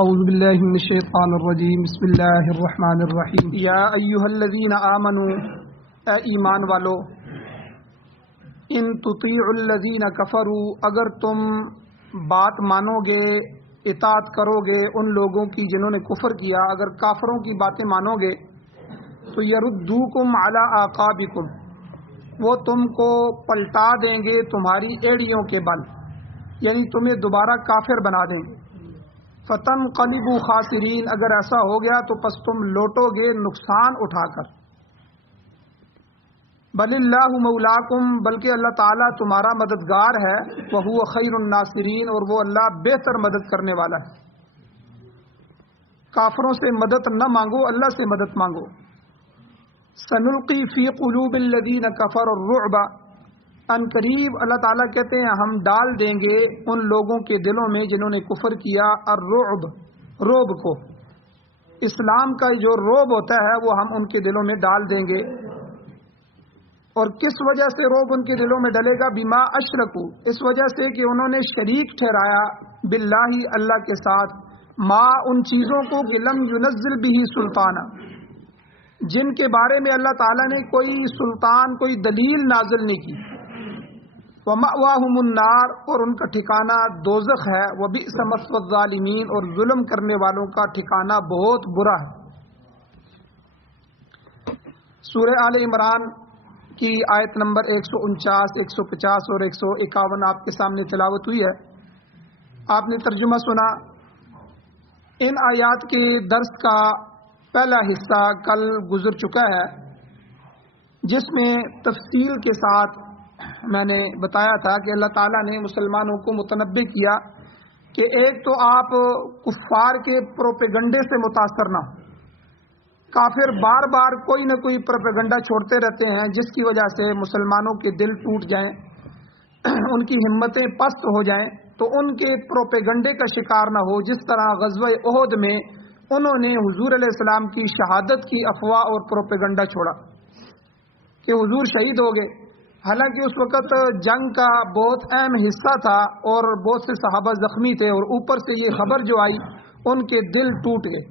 اعوذ باللہ من الشیطان الرجیم بسم اللہ الرحمن الرحیم یا ایھا الذین آمنوا اے ایمان والو ان تطیعوا الذین کفروا اگر تم بات مانو گے اطاعت کرو گے ان لوگوں کی جنہوں نے کفر کیا، اگر کافروں کی باتیں مانو گے تو یردوکم علی اعقابکم وہ تم کو پلٹا دیں گے تمہاری ایڑیوں کے بل، یعنی تمہیں دوبارہ کافر بنا دیں گے۔ فتنقلبوا خاسرین اگر ایسا ہو گیا تو پس تم لوٹو گے نقصان اٹھا کر۔ بل اللہ مولاکم بلکہ اللہ تعالیٰ تمہارا مددگار ہے، وہو خیر الناصرین اور وہ اللہ بہتر مدد کرنے والا ہے۔ کافروں سے مدد نہ مانگو، اللہ سے مدد مانگو۔ سنلقی فی قلوب الذین کفروا الرعب ان قریب اللہ تعالیٰ کہتے ہیں ہم ڈال دیں گے ان لوگوں کے دلوں میں جنہوں نے کفر کیا الرعب روب کو، اسلام کا جو روب ہوتا ہے وہ ہم ان کے دلوں میں ڈال دیں گے۔ اور کس وجہ سے روب ان کے دلوں میں ڈلے گا؟ بما اشرکو اس وجہ سے کہ انہوں نے شریک ٹھہرایا باللہ اللہ کے ساتھ ما ان چیزوں کو کہ لم ينزل به سلطانا جن کے بارے میں اللہ تعالیٰ نے کوئی سلطان کوئی دلیل نازل نہیں کی۔ وَمَأْوَاهُمُ النَّارُ اور ان کا ٹھکانہ دوزخ ہے، وَبِئْسَ مَثْوَى الظَّالِمِينَ اور ظلم کرنے والوں کا ٹھکانہ بہت برا ہے۔ سورہ آل عمران کی آیت نمبر 149، 150 اور 151 آپ کے سامنے تلاوت ہوئی ہے، آپ نے ترجمہ سنا۔ ان آیات کے درس کا پہلا حصہ کل گزر چکا ہے، جس میں تفصیل کے ساتھ میں نے بتایا تھا کہ اللہ تعالیٰ نے مسلمانوں کو متنبہ کیا کہ ایک تو آپ کفار کے پروپیگنڈے سے متاثر نہ ہو۔ کافر بار بار کوئی نہ کوئی پروپیگنڈا چھوڑتے رہتے ہیں جس کی وجہ سے مسلمانوں کے دل ٹوٹ جائیں، ان کی ہمتیں پست ہو جائیں، تو ان کے پروپیگنڈے کا شکار نہ ہو۔ جس طرح غزوہ احد میں انہوں نے حضور علیہ السلام کی شہادت کی افواہ اور پروپیگنڈا چھوڑا کہ حضور شہید ہو گئے، حالانکہ اس وقت جنگ کا بہت اہم حصہ تھا اور بہت سے صحابہ زخمی تھے، اور اوپر سے یہ خبر جو آئی ان کے دل ٹوٹ گئے۔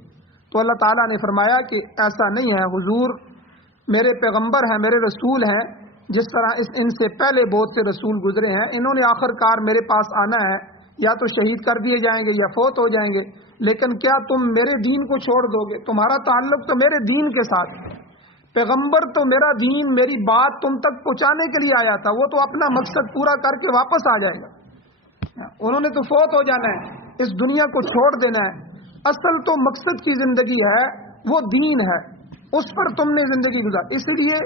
تو اللہ تعالیٰ نے فرمایا کہ ایسا نہیں ہے، حضور میرے پیغمبر ہیں، میرے رسول ہیں، جس طرح ان سے پہلے بہت سے رسول گزرے ہیں، انہوں نے آخر کار میرے پاس آنا ہے، یا تو شہید کر دیے جائیں گے یا فوت ہو جائیں گے، لیکن کیا تم میرے دین کو چھوڑ دو گے؟ تمہارا تعلق تو میرے دین کے ساتھ ہے، پیغمبر تو میرا دین میری بات تم تک پہنچانے کے لیے آیا تھا، وہ تو اپنا مقصد پورا کر کے واپس آ جائے گا، انہوں نے تو فوت ہو جانا ہے، اس دنیا کو چھوڑ دینا ہے۔ اصل تو مقصد کی زندگی ہے، وہ دین ہے، اس پر تم نے زندگی گزار۔ اس لیے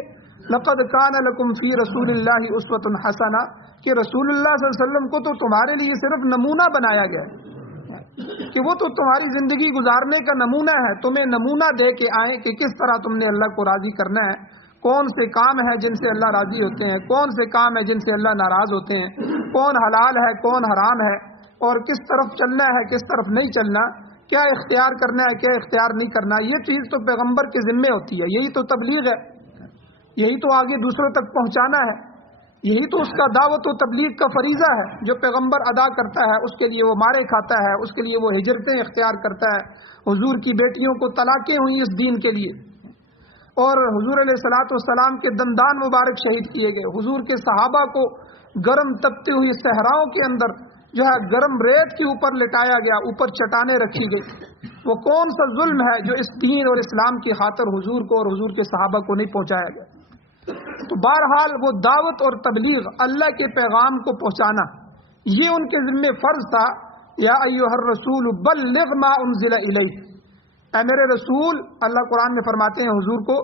لقد کان لکم فی رسول اللہ اسوۃ حسنہ کہ رسول اللہ صلی اللہ علیہ وسلم کو تو تمہارے لیے صرف نمونہ بنایا گیا ہے، کہ وہ تو تمہاری زندگی گزارنے کا نمونہ ہے، تمہیں نمونہ دے کے آئیں کہ کس طرح تم نے اللہ کو راضی کرنا ہے، کون سے کام ہیں جن سے اللہ راضی ہوتے ہیں، کون سے کام ہیں جن سے اللہ ناراض ہوتے ہیں، کون حلال ہے کون حرام ہے، اور کس طرف چلنا ہے کس طرف نہیں چلنا، کیا اختیار کرنا ہے کیا اختیار نہیں کرنا۔ یہ چیز تو پیغمبر کے ذمے ہوتی ہے، یہی تو تبلیغ ہے، یہی تو آگے دوسروں تک پہنچانا ہے، یہی تو اس کا دعوت و تبلیغ کا فریضہ ہے جو پیغمبر ادا کرتا ہے۔ اس کے لیے وہ مارے کھاتا ہے، اس کے لیے وہ ہجرتیں اختیار کرتا ہے، حضور کی بیٹیوں کو طلاقیں ہوئی اس دین کے لیے، اور حضور علیہ الصلوۃ والسلام کے دندان مبارک شہید کیے گئے، حضور کے صحابہ کو گرم تپتی ہوئی صحراؤں کے اندر جو ہے گرم ریت کے اوپر لٹایا گیا، اوپر چٹانیں رکھی گئی۔ وہ کون سا ظلم ہے جو اس دین اور اسلام کی خاطر حضور کو اور حضور کے صحابہ کو نہیں پہنچایا گیا؟ تو بہرحال وہ دعوت اور تبلیغ، اللہ کے پیغام کو پہنچانا، یہ ان کے ذمہ فرض تھا۔ یا ایھا الرسول بلغ ما انزل الیک، اے میرے رسول، اللہ قرآن میں فرماتے ہیں حضور کو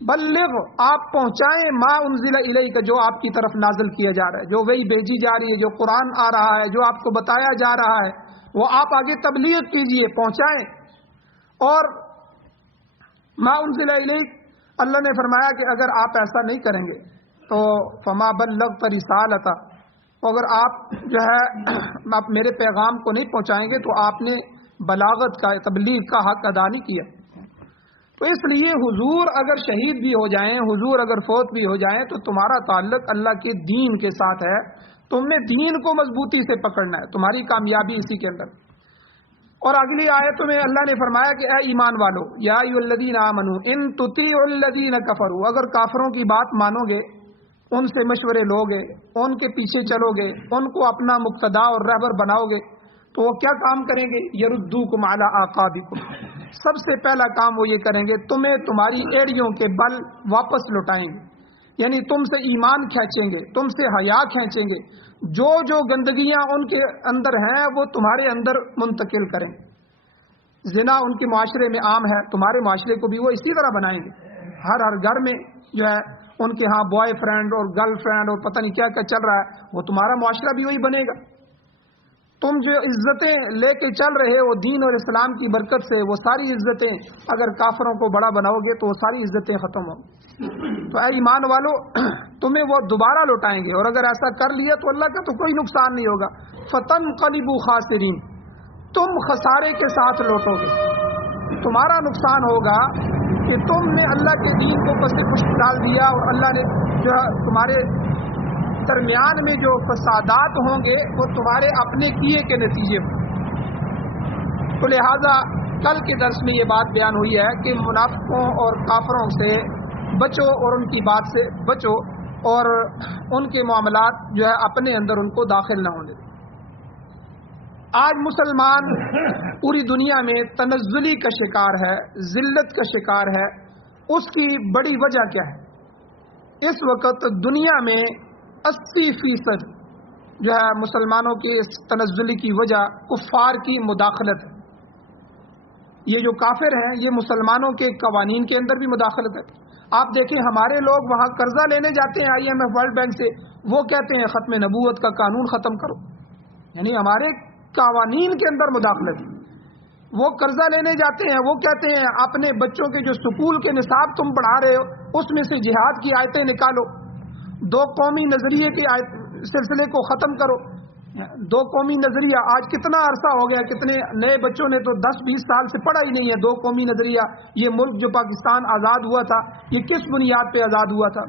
بلغ آپ پہنچائیں ما انزل الیک جو آپ کی طرف نازل کیا جا رہا ہے، جو وحی بھیجی جا رہی ہے، جو قرآن آ رہا ہے، جو آپ کو بتایا جا رہا ہے، وہ آپ آگے تبلیغ کیجئے، پہنچائیں۔ اور ما انزل الیک اللہ نے فرمایا کہ اگر آپ ایسا نہیں کریں گے تو فما بلغت رسالتہ، اگر آپ جو ہے آپ میرے پیغام کو نہیں پہنچائیں گے تو آپ نے بلاغت کا تبلیغ کا حق ادا نہیں کیا۔ تو اس لیے حضور اگر شہید بھی ہو جائیں، حضور اگر فوت بھی ہو جائیں، تو تمہارا تعلق اللہ کے دین کے ساتھ ہے، تم نے دین کو مضبوطی سے پکڑنا ہے، تمہاری کامیابی اسی کے اندر۔ اور اگلی آیتوں میں اللہ نے فرمایا کہ اے ایمان والو یا ایھاالذین آمنو ان تطیعوا الذین کفروا، اگر کافروں کی بات مانو گے، ان سے مشورے لوگے، ان کے پیچھے چلو گے، ان کو اپنا مقتدا اور رہبر بناؤ گے، تو وہ کیا کام کریں گے؟ یردوکم علی اعقابکم، سب سے پہلا کام وہ یہ کریں گے تمہیں تمہاری ایڑیوں کے بل واپس لوٹائیں گے، یعنی تم سے ایمان کھینچیں گے، تم سے حیا کھینچیں گے، جو گندگیاں ان کے اندر ہیں وہ تمہارے اندر منتقل کریں۔ زنا ان کے معاشرے میں عام ہے، تمہارے معاشرے کو بھی وہ اسی طرح بنائیں گے۔ ہر گھر میں جو ہے ان کے ہاں بوائے فرینڈ اور گرل فرینڈ اور پتہ نہیں کیا کیا چل رہا ہے، وہ تمہارا معاشرہ بھی وہی بنے گا۔ تم جو عزتیں لے کے چل رہے ہو دین اور اسلام کی برکت سے، وہ ساری عزتیں اگر کافروں کو بڑا بناؤ گے تو وہ ساری عزتیں ختم ہوں۔ تو اے ایمان والو تمہیں وہ دوبارہ لوٹائیں گے، اور اگر ایسا کر لیا تو اللہ کا تو کوئی نقصان نہیں ہوگا۔ فتنقلبوا خاسرین، تم خسارے کے ساتھ لوٹو گے، تمہارا نقصان ہوگا کہ تم نے اللہ کے دین کو پس پش ڈال دیا، اور اللہ نے جو تمہارے درمیان میں جو فسادات ہوں گے وہ تمہارے اپنے کیے کے نتیجے ہوں۔ تو لہٰذا کل کے درس میں یہ بات بیان ہوئی ہے کہ منافقوں اور کافروں سے بچو، اور ان کی بات سے بچو، اور ان کے معاملات جو ہے اپنے اندر ان کو داخل نہ ہونے دیں۔ آج مسلمان پوری دنیا میں تنزلی کا شکار ہے، ذلت کا شکار ہے۔ اس کی بڑی وجہ کیا ہے؟ اس وقت دنیا میں 80% جو ہے مسلمانوں کی اس تنزلی کی وجہ کفار کی مداخلت ہے۔ یہ جو کافر ہیں یہ مسلمانوں کے قوانین کے اندر بھی مداخلت ہے۔ آپ دیکھیں ہمارے لوگ وہاں قرضہ لینے جاتے ہیں IMF ورلڈ بینک سے، وہ کہتے ہیں ختم نبوت کا قانون ختم کرو، یعنی ہمارے قوانین کے اندر مداخلت۔ وہ قرضہ لینے جاتے ہیں، وہ کہتے ہیں اپنے بچوں کے جو سکول کے نصاب تم پڑھا رہے ہو اس میں سے جہاد کی آیتیں نکالو، دو قومی نظریے کے سلسلے کو ختم کرو۔ دو قومی نظریہ آج کتنا عرصہ ہو گیا، کتنے نئے بچوں نے تو 10-20 سال سے پڑھا ہی نہیں ہے دو قومی نظریہ۔ یہ ملک جو پاکستان آزاد ہوا تھا یہ کس بنیاد پہ آزاد ہوا تھا؟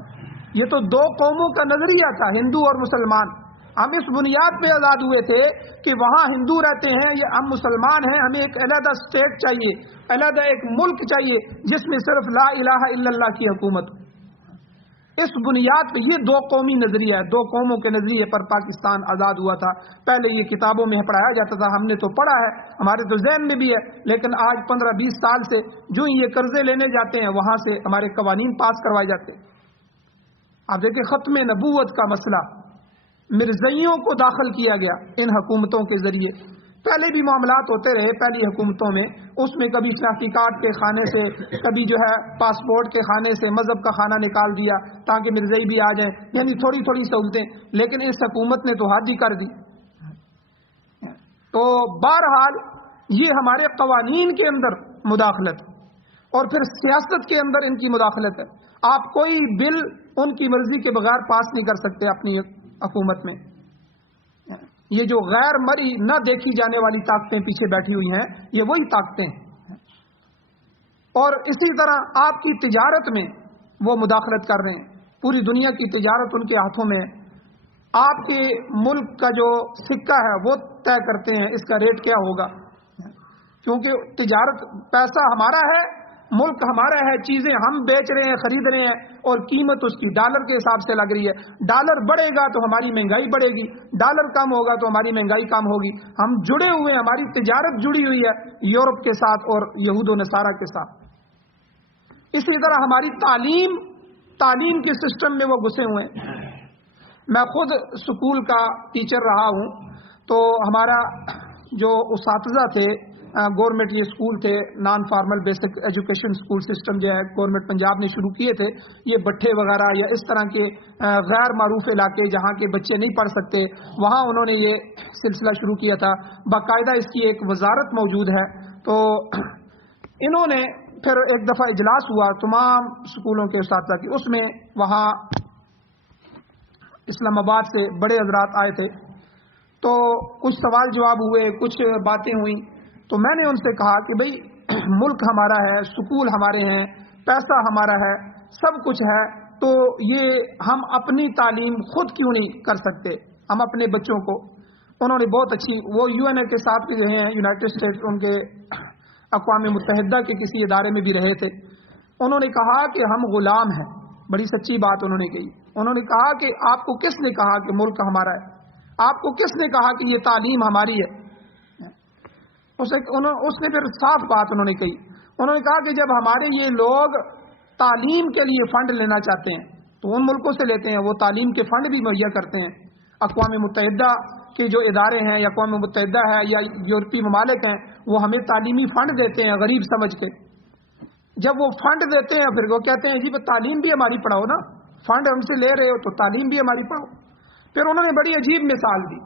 یہ تو دو قوموں کا نظریہ تھا، ہندو اور مسلمان۔ ہم اس بنیاد پہ آزاد ہوئے تھے کہ وہاں ہندو رہتے ہیں، یہ ہم مسلمان ہیں، ہمیں ایک علیحدہ اسٹیٹ چاہیے، علیحدہ ایک ملک چاہیے جس میں صرف لا الہ الا اللہ کی حکومت۔ اس بنیاد پہ یہ دو قومی نظریہ ہے، دو قوموں کے نظریے پر پاکستان آزاد ہوا تھا۔ پہلے یہ کتابوں میں پڑھایا جاتا تھا، ہم نے تو پڑھا ہے، ہمارے تو ذہن میں بھی ہے، لیکن آج 15-20 سال سے جو یہ قرضے لینے جاتے ہیں وہاں سے ہمارے قوانین پاس کروائے جاتے ہیں۔ آپ دیکھیں ختم نبوت کا مسئلہ مرزائیوں کو داخل کیا گیا ان حکومتوں کے ذریعے۔ پہلے بھی معاملات ہوتے رہے پہلی حکومتوں میں، اس میں کبھی تحقیقات کے خانے سے، کبھی جو ہے پاسپورٹ کے خانے سے مذہب کا خانہ نکال دیا تاکہ مرزائی بھی آ جائیں، یعنی تھوڑی تھوڑی سہولتیں، لیکن اس حکومت نے تو حد ہی کر دی۔ تو بہرحال یہ ہمارے قوانین کے اندر مداخلت اور پھر سیاست کے اندر ان کی مداخلت ہے۔ آپ کوئی بل ان کی مرضی کے بغیر پاس نہیں کر سکتے اپنی حکومت میں۔ یہ جو غیر مری نہ دیکھی جانے والی طاقتیں پیچھے بیٹھی ہوئی ہیں یہ وہی طاقتیں ہیں، اور اسی طرح آپ کی تجارت میں وہ مداخلت کر رہے ہیں۔ پوری دنیا کی تجارت ان کے ہاتھوں میں ہے۔ آپ کے ملک کا جو سکہ ہے وہ طے کرتے ہیں اس کا ریٹ کیا ہوگا، کیونکہ تجارت پیسہ ہمارا ہے، ملک ہمارا ہے، چیزیں ہم بیچ رہے ہیں، خرید رہے ہیں، اور قیمت اس کی ڈالر کے حساب سے لگ رہی ہے۔ ڈالر بڑھے گا تو ہماری مہنگائی بڑھے گی، ڈالر کم ہوگا تو ہماری مہنگائی کم ہوگی۔ ہم جڑے ہوئے، ہماری تجارت جڑی ہوئی ہے یورپ کے ساتھ اور یہود و نصارہ کے ساتھ۔ اسی طرح ہماری تعلیم کے سسٹم میں وہ گھسے ہوئے ہیں۔ میں خود اسکول کا ٹیچر رہا ہوں، تو ہمارا جو اساتذہ تھے گورنمنٹ یہ اسکول تھے، non formal basic education school system جو ہے گورنمنٹ پنجاب نے شروع کیے تھے، یہ بٹھے وغیرہ یا اس طرح کے غیر معروف علاقے جہاں کے بچے نہیں پڑھ سکتے وہاں انہوں نے یہ سلسلہ شروع کیا تھا۔ باقاعدہ اس کی ایک وزارت موجود ہے۔ تو انہوں نے پھر ایک دفعہ اجلاس ہوا تمام اسکولوں کے اساتذہ کی، اس میں وہاں اسلام آباد سے بڑے حضرات آئے تھے، تو کچھ سوال جواب ہوئے، کچھ باتیں ہوئیں، تو میں نے ان سے کہا کہ بھئی ملک ہمارا ہے، سکول ہمارے ہیں، پیسہ ہمارا ہے، سب کچھ ہے، تو یہ ہم اپنی تعلیم خود کیوں نہیں کر سکتے؟ ہم اپنے بچوں کو انہوں نے بہت اچھی، وہ UN کے ساتھ بھی رہے ہیں، یونائٹڈ اسٹیٹ ان کے اقوام متحدہ کے کسی ادارے میں بھی رہے تھے. انہوں نے کہا کہ ہم غلام ہیں. بڑی سچی بات انہوں نے کہی. انہوں نے کہا کہ آپ کو کس نے کہا کہ ملک ہمارا ہے؟ آپ کو کس نے کہا کہ یہ تعلیم ہماری ہے؟ اس نے پھر صاف بات انہوں نے کہی. انہوں نے کہا کہ جب ہمارے یہ لوگ تعلیم کے لیے فنڈ لینا چاہتے ہیں تو ان ملکوں سے لیتے ہیں، وہ تعلیم کے فنڈ بھی مہیا کرتے ہیں. اقوام متحدہ کے جو ادارے ہیں یا اقوام متحدہ ہے یا یورپی ممالک ہیں، وہ ہمیں تعلیمی فنڈ دیتے ہیں غریب سمجھ کے. جب وہ فنڈ دیتے ہیں پھر وہ کہتے ہیں جی تعلیم بھی ہماری پڑھاؤ نا، فنڈ ہم سے لے رہے ہو تو تعلیم بھی ہماری پڑھاؤ. پھر انہوں نے بڑی عجیب مثال دی.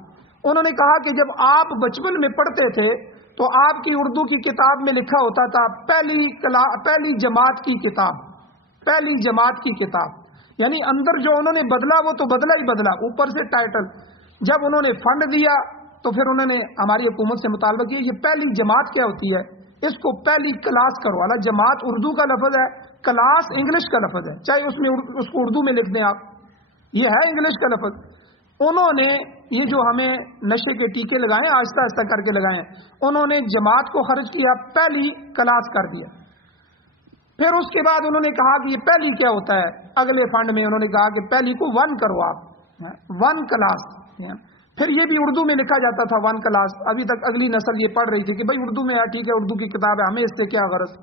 انہوں نے کہا کہ جب آپ بچپن میں پڑھتے تھے تو آپ کی اردو کی کتاب میں لکھا ہوتا تھا پہلی جماعت کی کتاب، پہلی جماعت کی کتاب. یعنی اندر جو انہوں نے بدلا وہ تو بدلا ہی بدلا، اوپر سے ٹائٹل. جب انہوں نے فنڈ دیا تو پھر انہوں نے ہماری حکومت سے مطالبہ کیا یہ پہلی جماعت کیا ہوتی ہے، اس کو پہلی کلاس کرو. حالانکہ جماعت اردو کا لفظ ہے، کلاس انگلش کا لفظ ہے، چاہے اس کو اردو میں لکھ دیں آپ، یہ ہے انگلش کا لفظ. انہوں نے یہ جو ہمیں نشے کے ٹیکے لگائے آہستہ آہستہ کر کے لگائے، انہوں نے جماعت کو خرچ کیا، پہلی کلاس کر دیا. پھر اس کے بعد انہوں نے کہا کہ یہ پہلی کیا ہوتا ہے، اگلے فنڈ میں انہوں نے کہا کہ پہلی کو 1 کرو آپ، 1 کلاس. پھر یہ بھی اردو میں لکھا جاتا تھا 1 کلاس. ابھی تک اگلی نسل یہ پڑھ رہی تھی کہ بھائی اردو میں ہے، ٹھیک ہے اردو کی کتاب ہے، ہمیں اس سے کیا غرض.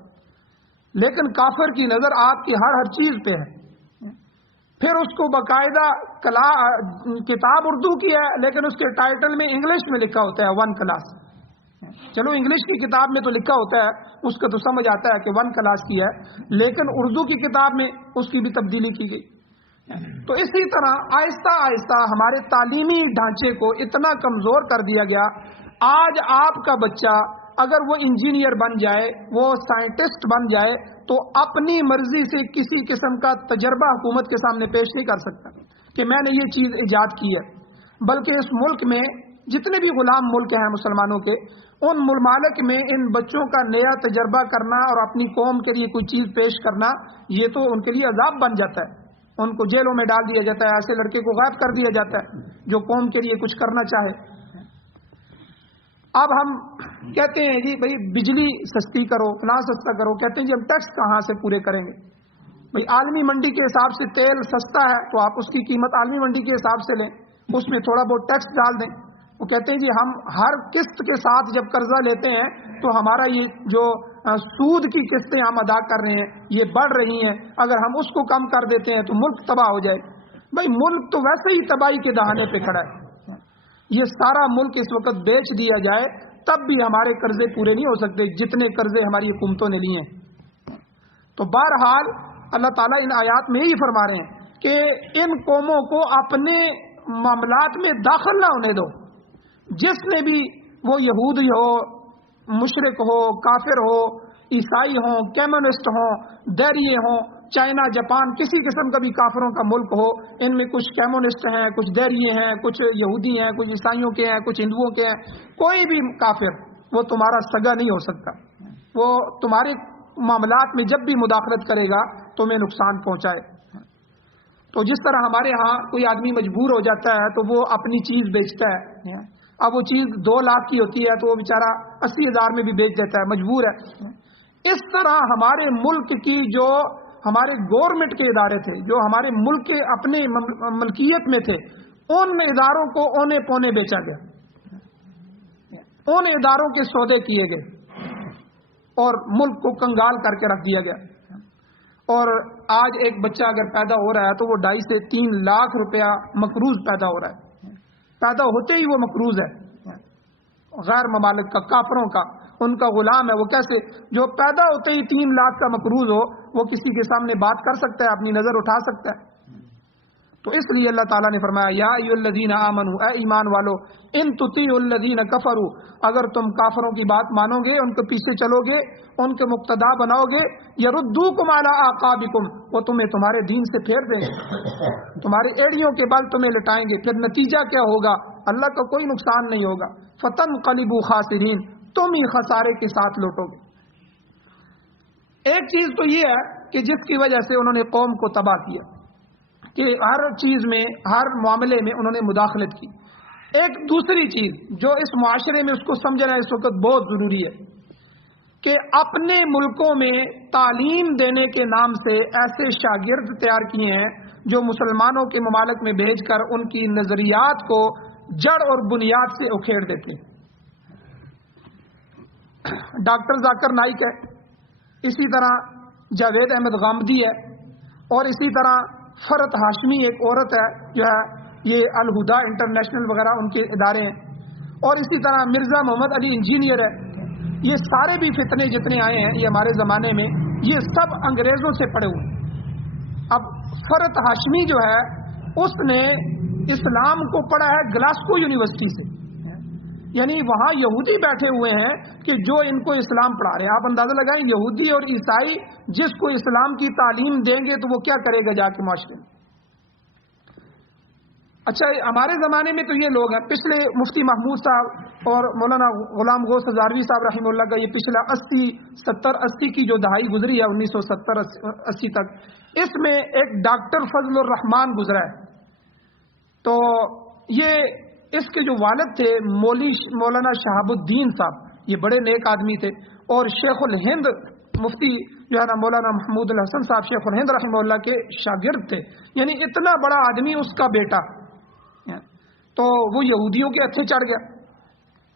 لیکن کافر کی نظر آپ کی ہر چیز پہ ہے. پھر اس کو باقاعدہ کتاب اردو کی ہے لیکن اس کے ٹائٹل میں انگلش میں لکھا ہوتا ہے 1 کلاس. چلو انگلش کی کتاب میں تو لکھا ہوتا ہے، اس کو تو سمجھ آتا ہے کہ 1 کلاس کی ہے، لیکن اردو کی کتاب میں اس کی بھی تبدیلی کی گئی. تو اسی طرح آہستہ آہستہ ہمارے تعلیمی ڈھانچے کو اتنا کمزور کر دیا گیا. آج آپ کا بچہ اگر وہ انجینئر بن جائے، وہ سائنٹسٹ بن جائے، تو اپنی مرضی سے کسی قسم کا تجربہ حکومت کے سامنے پیش نہیں کر سکتا کہ میں نے یہ چیز ایجاد کی ہے. بلکہ اس ملک میں جتنے بھی غلام ملک ہیں مسلمانوں کے، ان ممالک میں ان بچوں کا نیا تجربہ کرنا اور اپنی قوم کے لیے کوئی چیز پیش کرنا، یہ تو ان کے لیے عذاب بن جاتا ہے. ان کو جیلوں میں ڈال دیا جاتا ہے، ایسے لڑکے کو غائب کر دیا جاتا ہے جو قوم کے لیے کچھ کرنا چاہے. اب ہم کہتے ہیں جی بھائی بجلی سستی کرو، فلاں سستا کرو. کہتے ہیں جی ہم ٹیکس کہاں سے پورے کریں گے؟ بھائی عالمی منڈی کے حساب سے تیل سستا ہے تو آپ اس کی قیمت عالمی منڈی کے حساب سے لیں، اس میں تھوڑا بہت ٹیکس ڈال دیں. وہ کہتے ہیں جی ہم ہر قسط کے ساتھ جب قرضہ لیتے ہیں تو ہمارا یہ جو سود کی قسطیں ہم ادا کر رہے ہیں یہ بڑھ رہی ہیں، اگر ہم اس کو کم کر دیتے ہیں تو ملک تباہ ہو جائے. بھائی ملک تو ویسے ہی تباہی کے دہانے پہ کھڑا ہے. یہ سارا ملک اس وقت بیچ دیا جائے تب بھی ہمارے قرضے پورے نہیں ہو سکتے جتنے قرضے ہماری حکومتوں نے لیے ہیں. تو بہرحال اللہ تعالیٰ ان آیات میں ہی فرما رہے ہیں کہ ان قوموں کو اپنے معاملات میں داخل نہ ہونے دو. جس نے بھی، وہ یہودی ہو، مشرک ہو، کافر ہو، عیسائی ہوں، کمیونسٹ ہوں، دیریے ہوں، چائنا، جاپان، کسی قسم کا بھی کافروں کا ملک ہو، ان میں کچھ کمیونسٹ ہیں، کچھ دیریے ہیں، کچھ یہودی ہیں، کچھ عیسائیوں کے ہیں، کچھ ہندوؤں کے ہیں، کوئی بھی کافر وہ تمہارا سگا نہیں ہو سکتا. وہ تمہارے معاملات میں جب بھی مداخلت کرے گا تمہیں نقصان پہنچائے. تو جس طرح ہمارے ہاں کوئی آدمی مجبور ہو جاتا ہے تو وہ اپنی چیز بیچتا ہے، اب وہ چیز 2 لاکھ کی ہوتی ہے تو وہ بیچارہ 80,000 میں بھی بیچ دیتا ہے، مجبور ہے. اس طرح ہمارے ملک کی جو ہمارے گورنمنٹ کے ادارے تھے، جو ہمارے ملک کے اپنے ملکیت میں تھے، ان اداروں کو اونے پونے بیچا گیا، ان اداروں کے سودے کیے گئے اور ملک کو کنگال کر کے رکھ دیا گیا. اور آج ایک بچہ اگر پیدا ہو رہا ہے تو وہ 2.5 سے 3 لاکھ روپیہ مقروض پیدا ہو رہا ہے. پیدا ہوتے ہی وہ مقروض ہے، غیر ممالک کا، کافروں کا، ان کا غلام ہے. وہ کیسے جو پیدا ہوتے ہی 3 لاکھ کا مقروض ہو، وہ کسی کے سامنے بات کر سکتا ہے، اپنی نظر اٹھا سکتا ہے؟ تو اس لیے اللہ تعالیٰ نے فرمایا یا ایھا الذین آمنوا، اے ایمان والو، ان تطیعوا الذین کفروا، اگر تم کافروں کی بات مانو گے، ان کے پیچھے چلو گے، ان کے مقتدا بناؤ گے، یردوکم علی اعقابکم، وہ تمہیں تمہارے دین سے پھیر دیں گے، تمہاری ایڑیوں کے بل تمہیں لٹائیں گے. پھر نتیجہ کیا ہوگا؟ اللہ کا کوئی نقصان نہیں ہوگا. فتنقلبوا خاسرین، تم ہی خسارے کے ساتھ لوٹو گے. ایک چیز تو یہ ہے کہ جس کی وجہ سے انہوں نے قوم کو تباہ کیا کہ ہر چیز میں، ہر معاملے میں انہوں نے مداخلت کی. ایک دوسری چیز جو اس معاشرے میں اس کو سمجھنا اس وقت بہت ضروری ہے کہ اپنے ملکوں میں تعلیم دینے کے نام سے ایسے شاگرد تیار کیے ہیں جو مسلمانوں کے ممالک میں بھیج کر ان کی نظریات کو جڑ اور بنیاد سے اکھیڑ دیتے ہیں. ڈاکٹر ذاکر نائک ہے، اسی طرح جاوید احمد غامدی ہے، اور اسی طرح فرت ہاشمی ایک عورت ہے جو ہے، یہ الہدا انٹرنیشنل وغیرہ ان کے ادارے ہیں، اور اسی طرح مرزا محمد علی انجینئر ہے. یہ سارے بھی فتنے جتنے آئے ہیں یہ ہمارے زمانے میں، یہ سب انگریزوں سے پڑے ہوئے ہیں. اب فرت ہاشمی جو ہے اس نے اسلام کو پڑھا ہے گلاسکو یونیورسٹی سے، یعنی وہاں یہودی بیٹھے ہوئے ہیں کہ جو ان کو اسلام پڑھا رہے ہیں. آپ اندازہ لگائیں یہودی اور عیسائی جس کو اسلام کی تعلیم دیں گے تو وہ کیا کرے گا جا کے معاشرے میں. اچھا ہمارے زمانے میں تو یہ لوگ ہیں، پچھلے مفتی محمود صاحب اور مولانا غلام غوث ہزاروی صاحب رحمہ اللہ کا یہ پچھلا 80 کی جو دہائی گزری ہے 1970-80 تک، اس میں ایک ڈاکٹر فضل الرحمان گزرا ہے. تو یہ اس کے جو والد تھے مولانا شہاب الدین صاحب، یہ بڑے نیک آدمی تھے، اور شیخ الہند مفتی جو ہے نا مولانا محمود الحسن صاحب شیخ الہند رحمہ اللہ کے شاگرد تھے. یعنی اتنا بڑا آدمی اس کا بیٹا، تو وہ یہودیوں کے ہتھے چڑھ گیا.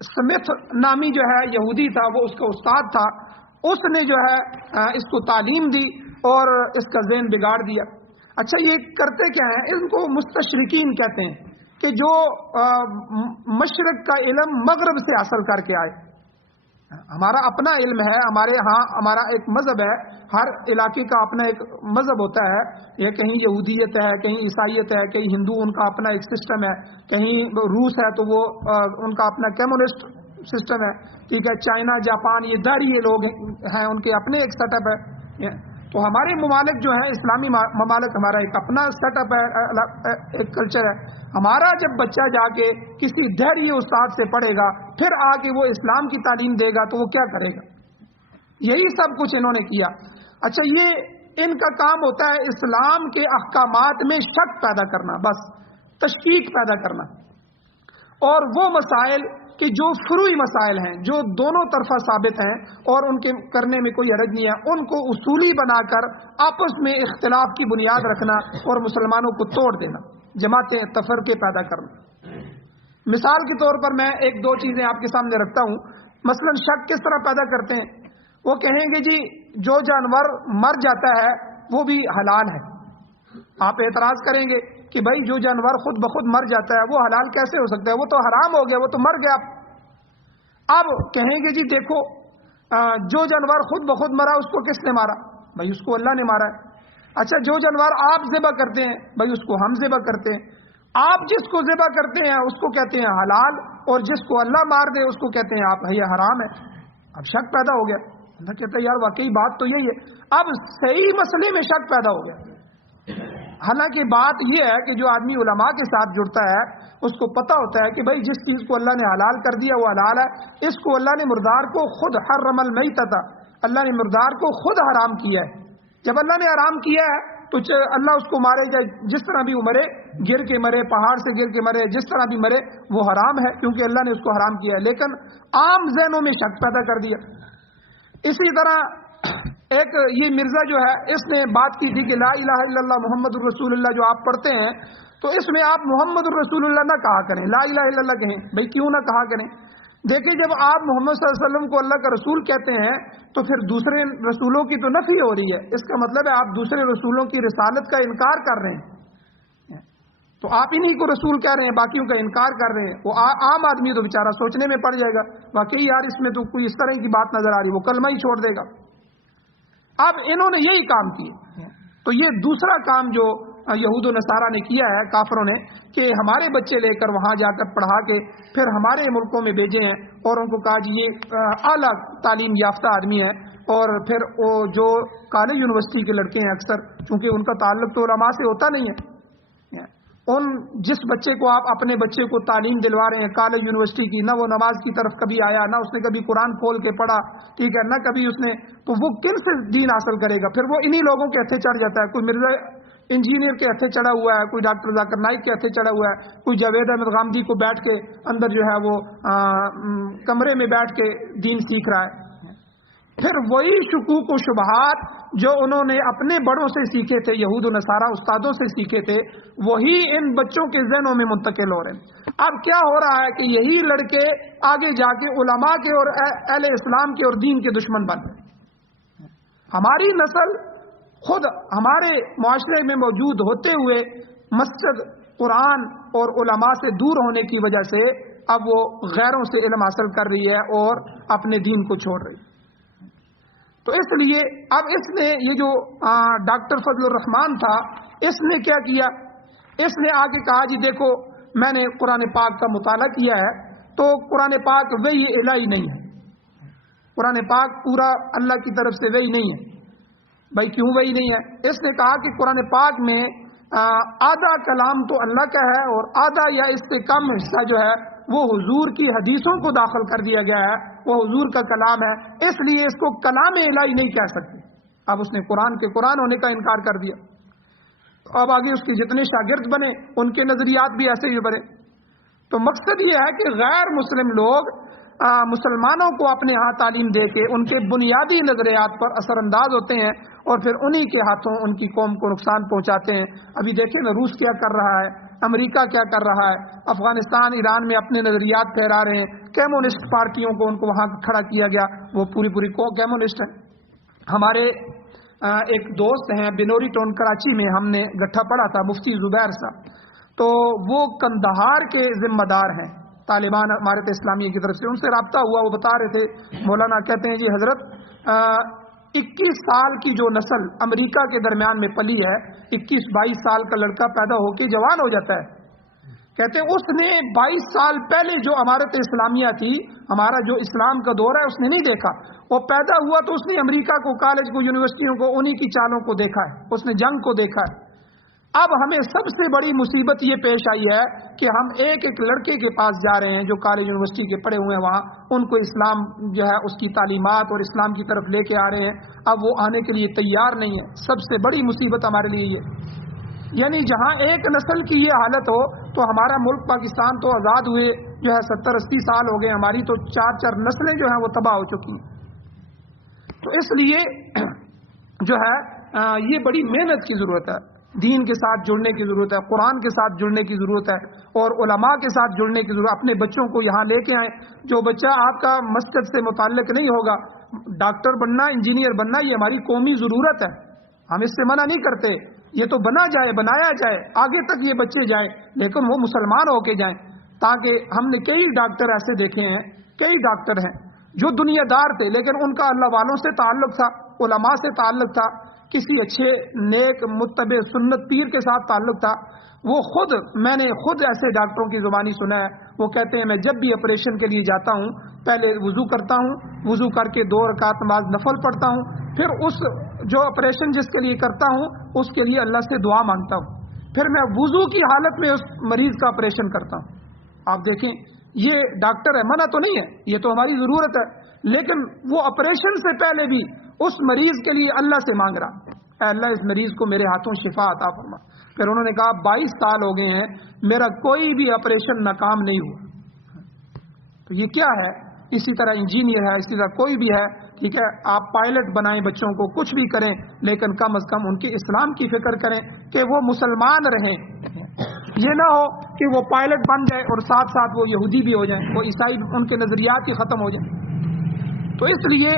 سمتھ نامی جو ہے یہودی تھا، وہ اس کا استاد تھا، اس نے جو ہے اس کو تعلیم دی اور اس کا ذہن بگاڑ دیا. اچھا یہ کرتے کیا ہیں، ان کو مستشرقین کہتے ہیں کہ جو مشرق کا علم مغرب سے حاصل کر کے آئے. ہمارا اپنا علم ہے، ہمارے ہاں ہمارا ایک مذہب ہے، ہر علاقے کا اپنا ایک مذہب ہوتا ہے. یہ کہیں یہودیت ہے، کہیں عیسائیت ہے، کہیں ہندو ان کا اپنا ایک سسٹم ہے، کہیں روس ہے تو وہ ان کا اپنا کمیونسٹ سسٹم ہے، ٹھیک ہے، چائنا جاپان یہ داری یہ لوگ ہیں، ان کے اپنے ایک سیٹ اپ ہے. تو ہمارے ممالک جو ہیں اسلامی ممالک ہمارا ایک اپنا سیٹ اپ ہے، ایک کلچر ہے. ہمارا جب بچہ جا کے کسی دہری استاد سے پڑھے گا پھر آ کے وہ اسلام کی تعلیم دے گا تو وہ کیا کرے گا. یہی سب کچھ انہوں نے کیا. اچھا یہ ان کا کام ہوتا ہے اسلام کے احکامات میں شک پیدا کرنا، بس تشکیک پیدا کرنا، اور وہ مسائل کہ جو فروعی مسائل ہیں جو دونوں طرفہ ثابت ہیں اور ان کے کرنے میں کوئی حرج نہیں ہے، ان کو اصولی بنا کر آپس میں اختلاف کی بنیاد رکھنا اور مسلمانوں کو توڑ دینا، جماعتیں تفرقے پیدا کرنا. مثال کے طور پر میں ایک دو چیزیں آپ کے سامنے رکھتا ہوں. مثلا شک کس طرح پیدا کرتے ہیں، وہ کہیں گے جی جو جانور مر جاتا ہے وہ بھی حلال ہے. آپ اعتراض کریں گے کہ بھائی جو جانور خود بخود مر جاتا ہے وہ حلال کیسے ہو سکتا ہے، وہ تو حرام ہو گیا، وہ تو مر گیا. اب کہیں گے جی دیکھو جو جانور خود بخود مرا اس کو کس نے مارا، بھائی اس کو اللہ نے مارا ہے. اچھا جو جانور آپ ذبح کرتے ہیں بھائی اس کو ہم ذبح کرتے ہیں. آپ جس کو ذبح کرتے ہیں اس کو کہتے ہیں حلال، اور جس کو اللہ مار دے اس کو کہتے ہیں آپ یہ حرام ہے. اب شک پیدا ہو گیا. اللہ کہتا ہے یار واقعی بات تو یہی ہے. اب صحیح مسئلے میں شک پیدا ہو گیا. حالانکہ بات یہ ہے کہ جو آدمی علماء کے ساتھ جڑتا ہے اس کو پتہ ہوتا ہے کہ بھائی جس چیز کو اللہ نے حلال کر دیا وہ حلال ہے. اس کو اللہ نے مردار کو خود حرم المیتۃ، اللہ نے مردار کو خود حرام کیا ہے. جب اللہ نے حرام کیا ہے تو اللہ اس کو مارے گا، جس طرح بھی وہ مرے، گر کے مرے، پہاڑ سے گر کے مرے، جس طرح بھی مرے وہ حرام ہے کیونکہ اللہ نے اس کو حرام کیا ہے. لیکن عام ذہنوں میں شک پیدا کر دیا. اسی طرح ایک یہ مرزا جو ہے اس نے بات کی تھی کہ لا الہ الا اللہ محمد الرسول اللہ جو آپ پڑھتے ہیں تو اس میں آپ محمد الرسول اللہ نہ کہا کریں، لا الہ الا اللہ کہیں. بھائی کیوں نہ کہا کریں؟ دیکھیں جب آپ محمد صلی اللہ علیہ وسلم کو اللہ کا رسول کہتے ہیں تو پھر دوسرے رسولوں کی تو نفی ہو رہی ہے. اس کا مطلب ہے آپ دوسرے رسولوں کی رسالت کا انکار کر رہے ہیں. تو آپ انہی کو رسول کہہ رہے ہیں، باقیوں کا انکار کر رہے ہیں. وہ عام آدمی تو بیچارہ سوچنے میں پڑ جائے گا واقعی یار اس میں تو کوئی اس طرح کی بات نظر آ رہی، وہ کلمہ ہی چھوڑ دے گا. اب انہوں نے یہی کام کیے. تو یہ دوسرا کام جو یہود و نصارہ نے کیا ہے کافروں نے کہ ہمارے بچے لے کر وہاں جا کر پڑھا کے پھر ہمارے ملکوں میں بھیجے ہیں اور ان کو کہا جی یہ اعلیٰ تعلیم یافتہ آدمی ہے. اور پھر وہ جو کالج یونیورسٹی کے لڑکے ہیں اکثر چونکہ ان کا تعلق تو علماء سے ہوتا نہیں ہے، ان جس بچے کو آپ اپنے بچے کو تعلیم دلوا رہے ہیں کالج یونیورسٹی کی، نہ وہ نماز کی طرف کبھی آیا، نہ اس نے کبھی قرآن کھول کے پڑھا، ٹھیک ہے، نہ کبھی اس نے، تو وہ کن سے دین حاصل کرے گا؟ پھر وہ انہی لوگوں کے ہتھے چڑھ جاتا ہے. کوئی مرزا انجینئر کے ہتھے چڑھا ہوا ہے، کوئی ڈاکٹر ذاکر نائک کے ہتھے چڑھا ہوا ہے، کوئی جاوید احمد غامدی کو بیٹھ کے اندر جو ہے وہ کمرے میں بیٹھ کے دین سیکھ رہا ہے۔ پھر وہی شکوک و شبہات جو انہوں نے اپنے بڑوں سے سیکھے تھے، یہود و نصارہ استادوں سے سیکھے تھے، وہی ان بچوں کے ذہنوں میں منتقل ہو رہے ہیں۔ اب کیا ہو رہا ہے کہ یہی لڑکے آگے جا کے علماء کے اور اہل اسلام کے اور دین کے دشمن بن رہے ہیں۔ ہماری نسل خود ہمارے معاشرے میں موجود ہوتے ہوئے مسجد، قرآن اور علماء سے دور ہونے کی وجہ سے اب وہ غیروں سے علم حاصل کر رہی ہے اور اپنے دین کو چھوڑ رہی ہے۔ تو اس لیے اب اس نے یہ جو ڈاکٹر فضل الرحمان تھا، اس نے کیا کیا، اس نے آ کے کہا جی دیکھو میں نے قرآن پاک کا مطالعہ کیا ہے تو قرآن پاک وحی الہی نہیں ہے، قرآن پاک پورا اللہ کی طرف سے وحی نہیں ہے۔ بھائی کیوں وحی نہیں ہے؟ اس نے کہا کہ قرآن پاک میں آدھا کلام تو اللہ کا ہے اور آدھا یا اس سے کم حصہ جو ہے وہ حضور کی حدیثوں کو داخل کر دیا گیا ہے، وہ حضور کا کلام ہے، اس لیے اس کو کلام الہی نہیں کہہ سکتے۔ اب اس نے قرآن کے قرآن ہونے کا انکار کر دیا۔ اب آگے اس کے جتنے شاگرد بنے ان کے نظریات بھی ایسے ہی بنے۔ تو مقصد یہ ہے کہ غیر مسلم لوگ مسلمانوں کو اپنے ہاں تعلیم دے کے ان کے بنیادی نظریات پر اثر انداز ہوتے ہیں اور پھر انہی کے ہاتھوں ان کی قوم کو نقصان پہنچاتے ہیں۔ ابھی دیکھیں نا روس کیا کر رہا ہے، امریکہ کیا کر رہا ہے، افغانستان ایران میں اپنے نظریات پھیلا رہے ہیں، کمیونسٹ پارٹیوں کو ان کو وہاں کھڑا کیا گیا، وہ پوری کمیونسٹ ہیں۔ ہمارے ایک دوست ہیں بنوری ٹون کراچی میں، ہم نے گٹھا پڑھا تھا، مفتی زبیر صاحب، تو وہ کندہار کے ذمہ دار ہیں طالبان امارت اسلامیہ کی طرف سے، ان سے رابطہ ہوا، وہ بتا رہے تھے مولانا کہتے ہیں جی حضرت 21 سال کی جو نسل امریکہ کے درمیان میں پلی ہے، 21-22 سال کا لڑکا پیدا ہو کے جوان ہو جاتا ہے، کہتے ہیں اس نے 22 سال پہلے جو امارت اسلامیہ تھی، ہمارا جو اسلام کا دور ہے، اس نے نہیں دیکھا۔ وہ پیدا ہوا تو اس نے امریکہ کو، کالج کو، یونیورسٹیوں کو، انہی کی چالوں کو دیکھا ہے، اس نے جنگ کو دیکھا ہے۔ اب ہمیں سب سے بڑی مصیبت یہ پیش آئی ہے کہ ہم ایک لڑکے کے پاس جا رہے ہیں جو کالج یونیورسٹی کے پڑھے ہوئے ہیں، وہاں ان کو اسلام جو ہے اس کی تعلیمات اور اسلام کی طرف لے کے آ رہے ہیں، اب وہ آنے کے لیے تیار نہیں ہے۔ سب سے بڑی مصیبت ہمارے لیے یہ، یعنی جہاں ایک نسل کی یہ حالت ہو تو ہمارا ملک پاکستان تو آزاد ہوئے جو ہے 70-80 سال ہو گئے، ہماری تو 4 نسلیں جو ہیں وہ تباہ ہو چکی ہیں۔ تو اس لیے جو ہے یہ بڑی محنت کی ضرورت ہے، دین کے ساتھ جڑنے کی ضرورت ہے، قرآن کے ساتھ جڑنے کی ضرورت ہے اور علماء کے ساتھ جڑنے کی ضرورت ہے۔ اپنے بچوں کو یہاں لے کے آئیں۔ جو بچہ آپ کا مسجد سے متعلق نہیں ہوگا، ڈاکٹر بننا، انجینئر بننا یہ ہماری قومی ضرورت ہے، ہم اس سے منع نہیں کرتے، یہ تو بنا جائے، بنایا جائے، آگے تک یہ بچے جائیں، لیکن وہ مسلمان ہو کے جائیں، تاکہ ہم نے کئی ڈاکٹر ایسے دیکھے ہیں، کئی ڈاکٹر ہیں جو دنیا دار تھے لیکن ان کا اللہ والوں سے تعلق تھا، علماء سے تعلق تھا، کسی اچھے نیک متبع سنت پیر کے ساتھ تعلق تھا۔ وہ خود، میں نے خود ایسے ڈاکٹروں کی زبانی سنا ہے، وہ کہتے ہیں میں جب بھی آپریشن کے لیے جاتا ہوں پہلے وضو کرتا ہوں، وضو کر کے 2 رکعت نماز نفل پڑھتا ہوں، پھر اس جو آپریشن جس کے لیے کرتا ہوں اس کے لیے اللہ سے دعا مانگتا ہوں، پھر میں وضو کی حالت میں اس مریض کا آپریشن کرتا ہوں۔ آپ دیکھیں یہ ڈاکٹر ہے، منع تو نہیں ہے، یہ تو ہماری ضرورت ہے، لیکن وہ آپریشن سے پہلے بھی اس مریض کے لیے اللہ سے مانگ رہا، اے اللہ اس مریض کو میرے ہاتھوں شفا عطا فرما۔ پھر انہوں نے کہا 22 سال ہو گئے ہیں میرا کوئی بھی آپریشن ناکام نہیں ہوا۔ تو یہ کیا ہے؟ اسی طرح انجینئر ہے، اسی طرح کوئی بھی ہے، ٹھیک ہے، آپ پائلٹ بنائیں بچوں کو، کچھ بھی کریں، لیکن کم از کم ان کے اسلام کی فکر کریں کہ وہ مسلمان رہیں۔ یہ نہ ہو کہ وہ پائلٹ بن جائے اور ساتھ ساتھ وہ یہودی بھی ہو جائیں، وہ عیسائی، ان کے نظریات ہی ختم ہو جائیں۔ تو اس لیے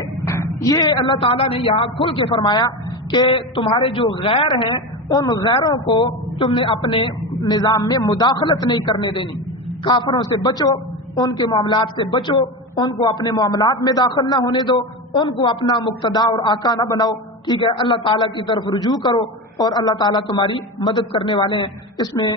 یہ اللہ تعالیٰ نے یہاں کھل کے فرمایا کہ تمہارے جو غیر ہیں ان غیروں کو تم نے اپنے نظام میں مداخلت نہیں کرنے دینی، کافروں سے بچو، ان کے معاملات سے بچو، ان کو اپنے معاملات میں داخل نہ ہونے دو، ان کو اپنا مقتدا اور آقا نہ بناؤ، ٹھیک ہے، اللہ تعالیٰ کی طرف رجوع کرو اور اللہ تعالیٰ تمہاری مدد کرنے والے ہیں۔ اس میں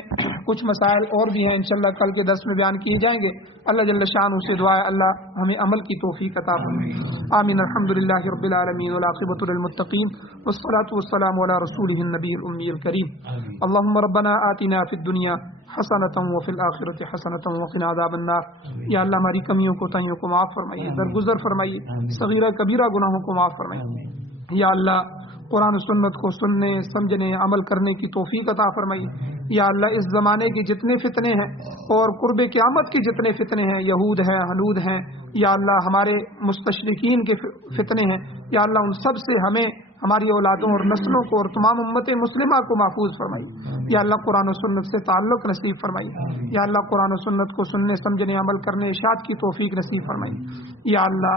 کچھ مسائل اور بھی ہیں، انشاءاللہ کل کے درس میں بیان کیے جائیں گے۔ اللہ جل شانہ سے دعا ہے اللہ ہمیں عمل کی توفیق عطا فرمائے۔ آمین۔ الحمدللہ رب العالمین والعاقبۃ للمتقین والصلاۃ والسلام علی رسولہ النبی الامی الکریم۔ اللهم ربنا آتنا فی الدنیا حسنۃ وفی الآخرۃ حسنۃ وقنا عذاب النار۔ یا اللہ ہماری کمیوں کوتاہیوں کو معاف فرمائیے، درگزر فرمائیے، صغیرہ کبیرہ گناہوں کو معاف فرمائیے۔ یا اللہ قرآن و سنت کو سننے سمجھنے عمل کرنے کی توفیق عطا فرمائی. یا اللہ اس زمانے کے جتنے فتنے ہیں اور قرب قیامت کے جتنے فتنے ہیں، یہود ہیں، ہنود ہیں، یا اللہ ہمارے مستشرقین کے فتنے ہیں، یا اللہ ان سب سے ہمیں، ہماری اولادوں اور نسلوں کو اور تمام امت مسلمہ کو محفوظ فرمائی. یا اللہ قرآن و سنت سے تعلق نصیب فرمائی. یا اللہ قرآن و سنت کو سننے سمجھنے عمل کرنے ارشاد کی توفیق نصیب فرمائی. یا اللہ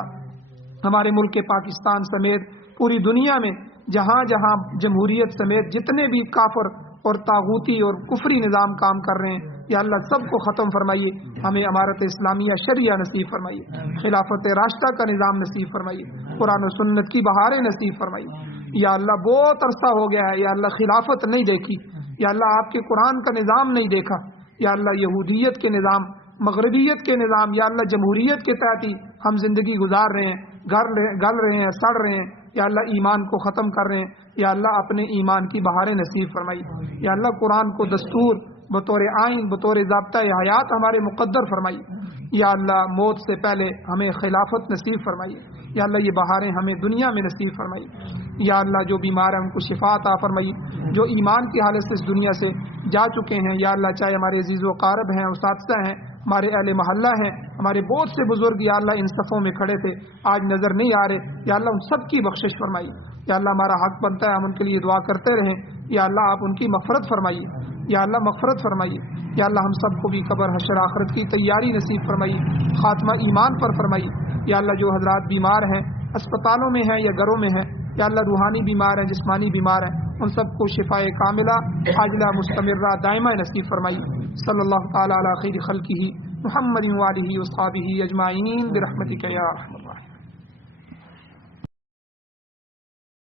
ہمارے ملک پاکستان سمیت پوری دنیا میں جہاں جہاں جمہوریت سمیت جتنے بھی کافر اور طاغوتی اور کفری نظام کام کر رہے ہیں، یا اللہ سب کو ختم فرمائیے. ہمیں امارت اسلامیہ شریعہ نصیب فرمائیے، خلافت راشدہ کا نظام نصیب فرمائیے، قرآن و سنت کی بہاریں نصیب فرمائیے. یا اللہ بہت عرصہ ہو گیا ہے یا اللہ خلافت نہیں دیکھی، یا اللہ آپ کے قرآن کا نظام نہیں دیکھا. یا اللہ یہودیت کے نظام، مغربیت کے نظام، یا اللہ جمہوریت کے تحت ہی ہم زندگی گزار رہے ہیں، گل رہے ہیں، سڑ رہے ہیں. یا اللہ ایمان کو ختم کر رہے ہیں. یا اللہ اپنے ایمان کی بہاریں نصیب فرمائی. یا اللہ قرآن کو دستور بطور آئین بطور ضابطۂ حیات ہمارے مقدر فرمائی. یا اللہ موت سے پہلے ہمیں خلافت نصیب فرمائی. یا اللہ یہ بہاریں ہمیں دنیا میں نصیب فرمائی. یا اللہ جو بیمار ہیں ان کو شفا عطا فرمائی، جو ایمان کی حالت سے اس دنیا سے جا چکے ہیں، یا اللہ چاہے ہمارے عزیز و اقارب ہیں، اساتذہ ہیں، ہمارے اہل محلہ ہیں، ہمارے بہت سے بزرگ یا اللہ ان صفوں میں کھڑے تھے آج نظر نہیں آ رہے، یا اللہ ان سب کی بخشش فرمائی. یا اللہ ہمارا حق بنتا ہے ہم ان کے لیے دعا کرتے رہیں. یا اللہ آپ ان کی مغفرت فرمائیے. یا اللہ مغفرت فرمائیے. یا اللہ ہم سب کو بھی قبر حشر آخرت کی تیاری نصیب فرمائیے، خاتمہ ایمان پر فرمائیے. یا اللہ جو حضرات بیمار ہیں، اسپتالوں میں ہیں یا گھروں میں ہیں، یا اللہ روحانی بیمار ہیں، جسمانی بیمار ہیں، ان سب کو شفائے کاملہ عاجلہ مستمرہ دائمہ نصیب فرمائیے. صلی اللہ تعالی علی خیر خلقہ محمد وآلہ وصحبہ اجمعین برحمتک یا ارحم